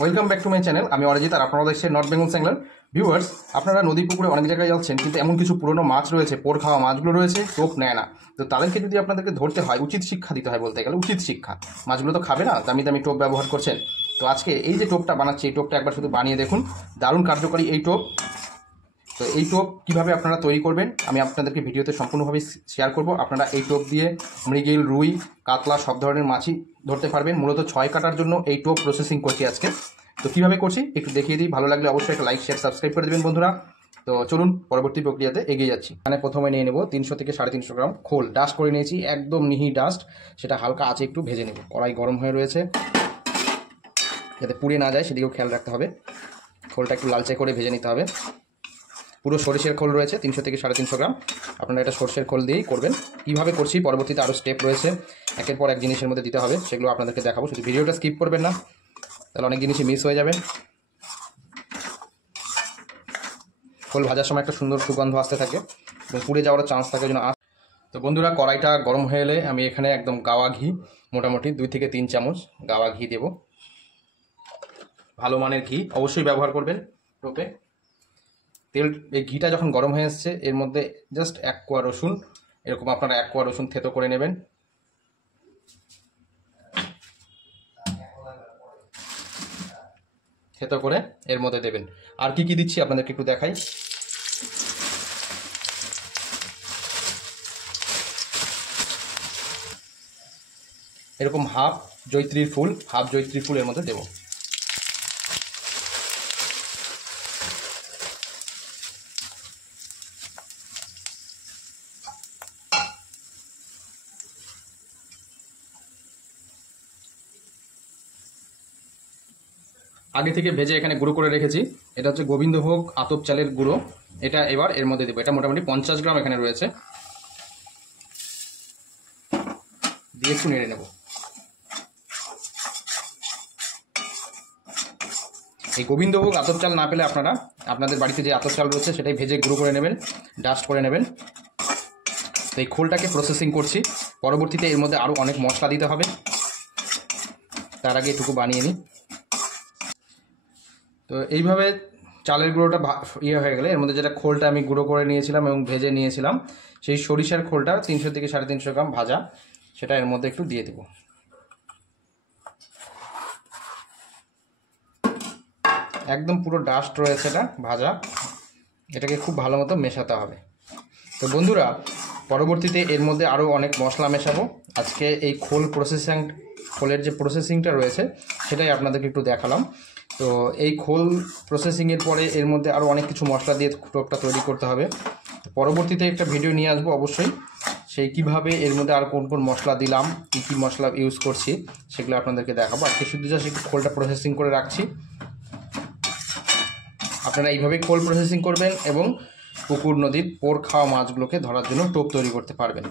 Welcome back to my channel. আমি অরিজিৎ আর আপনারা দেখছেন নর্থ বেঙ্গল চ্যানেল। ভিউয়ার্স, আপনারা নদী পুকুরে অনেক জায়গায় যাচ্ছেন, কিন্তু এমন কিছু পুরনো মাছ রয়েছে, পোড় খাওয়া মাছগুলো রয়েছে, টোপ নেয় না। তো তাদেরকে যদি আপনাদেরকে ধরতে হয়, উচিত শিক্ষা দিতে হয়, বলতে গেলে উচিত শিক্ষা। মাছগুলো তো খাবে না, দামি দামি টোপ ব্যবহার করছেন। তো আজকে এই যে টোপটা বানাচ্ছি, এই টোপটা একবার শুধু বানিয়ে দেখুন, দারুণ কার্যকরী এই টোপ। তো এই টোপ কীভাবে আপনারা তৈরি করবেন আমি আপনাদেরকে ভিডিওতে সম্পূর্ণভাবে শেয়ার করব। আপনারা এই টোপ দিয়ে মৃগেল, রুই, কাতলা সব ধরনের মাছই ধরতে পারবেন। মূলত 6 কাটার জন্য এই টোপ প্রসেসিং করছি আজকে। তো কীভাবে করছি একটু দেখিয়ে দিই, ভালো লাগলে অবশ্যই একটা লাইক, শেয়ার, সাবস্ক্রাইব করে দেবেন বন্ধুরা। তো চলুন পরবর্তী প্রক্রিয়াতে এগিয়ে যাচ্ছি। এখানে প্রথমে নিয়ে নেব 300 থেকে 350 গ্রাম খোল। ডাস্ট করে নিয়েছি, একদম মিহি ডাস্ট। সেটা হালকা আঁচে একটু ভেজে নেব। কড়াই গরম হয়ে রয়েছে, যাতে পুড়ে না যায় সেদিকেও খেয়াল রাখতে হবে। খোলটা একটু লালচে করে ভেজে নিতে হবে। পুরো সরিষের খোল রয়েছে 300 থেকে 350 গ্রাম। আপনারা এটা সরষের খোল দিয়েই করবেন। কীভাবে করছি পরবর্তীতে আরও স্টেপ রয়েছে, একের পর এক জিনিসের মধ্যে দিতে হবে, সেগুলো আপনাদেরকে দেখাবো। শুধু ভিডিওটা স্কিপ করবেন না, তাহলে অনেক জিনিসই মিস হয়ে যাবে। খোল ভাজার সময় একটা সুন্দর সুগন্ধ আসতে থাকে এবং পুড়ে যাওয়ার চান্স থাকে যেন। তো বন্ধুরা, কড়াইটা গরম হয়ে এলে আমি এখানে একদম গাওয়া ঘি, মোটামুটি 2 থেকে 3 চামচ গাওয়া ঘি দেব। ভালো মানের ঘি অবশ্যই ব্যবহার করবেন টোপে। এই ঘিটা যখন গরম হয়ে এসছে, এর মধ্যে জাস্ট 1 কোয়া রসুন, এরকম আপনারা 1 কোয়া রসুন থেতো করে নেবেন। থেতো করে এর মধ্যে দেবেন। আর কি কি দিচ্ছি আপনাদেরকে একটু দেখাই। এরকম হাফ জয়ত্রীর ফুল এর মধ্যে দেব। আগে থেকে ভেজে এখানে গুঁড়ো করে রেখেছি, এটা হচ্ছে গোবিন্দভোগ আতপ চালের গুঁড়ো। এটা এবার এর মধ্যে দেবো। এটা মোটামুটি 50 গ্রাম এখানে রয়েছে, দিয়ে একটু নেড়ে নেব। এই গোবিন্দভোগ আতপ চাল না পেলে আপনারা আপনাদের বাড়িতে যে আতপ চাল রয়েছে সেটাই ভেজে গুঁড়ো করে নেবেন, ডাস্ট করে নেবেন। তো এই খোলটাকে প্রসেসিং করছি। পরবর্তীতে এর মধ্যে আরও অনেক মশলা দিতে হবে, তার আগে এটুকু বানিয়ে নিই। তো এইভাবে চালের গুঁড়োটা হয়ে গেলে এর মধ্যে যেটা খোলটা আমি গুঁড়ো করে নিয়েছিলাম এবং ভেজে নিয়েছিলাম, সেই সরিষার খোলটা 300 থেকে 350 গ্রাম ভাজা, সেটা এর মধ্যে একটু দিয়ে দেব। একদম পুরো ডাস্ট রয়েছে এটা ভাজা, এটাকে খুব ভালো মতো মেশাতে হবে। তো বন্ধুরা, পরবর্তীতে এর মধ্যে আরও অনেক মশলা মেশাবো। আজকে এই খোলের যে প্রসেসিংটা রয়েছে সেটাই আপনাদেরকে একটু দেখালাম। তো এই খোল প্রসেসিংয়ের পরে এর মধ্যে আরও অনেক কিছু মশলা দিয়ে টোপটা তৈরি করতে হবে। পরবর্তীতে একটা ভিডিও নিয়ে আসবো অবশ্যই, সেই কিভাবে এর মধ্যে আর কোন কোন মশলা দিলাম, কী কী মশলা ইউজ করছি সেগুলো আপনাদেরকে দেখাবো। আজকে শুধু জাস্ট একটু খোলটা প্রসেসিং করে রাখছি। আপনারা এইভাবেই খোল প্রসেসিং করবেন এবং পুকুর, নদীর পোড় খাওয়া মাছগুলোকে ধরার জন্য টোপ তৈরি করতে পারবেন।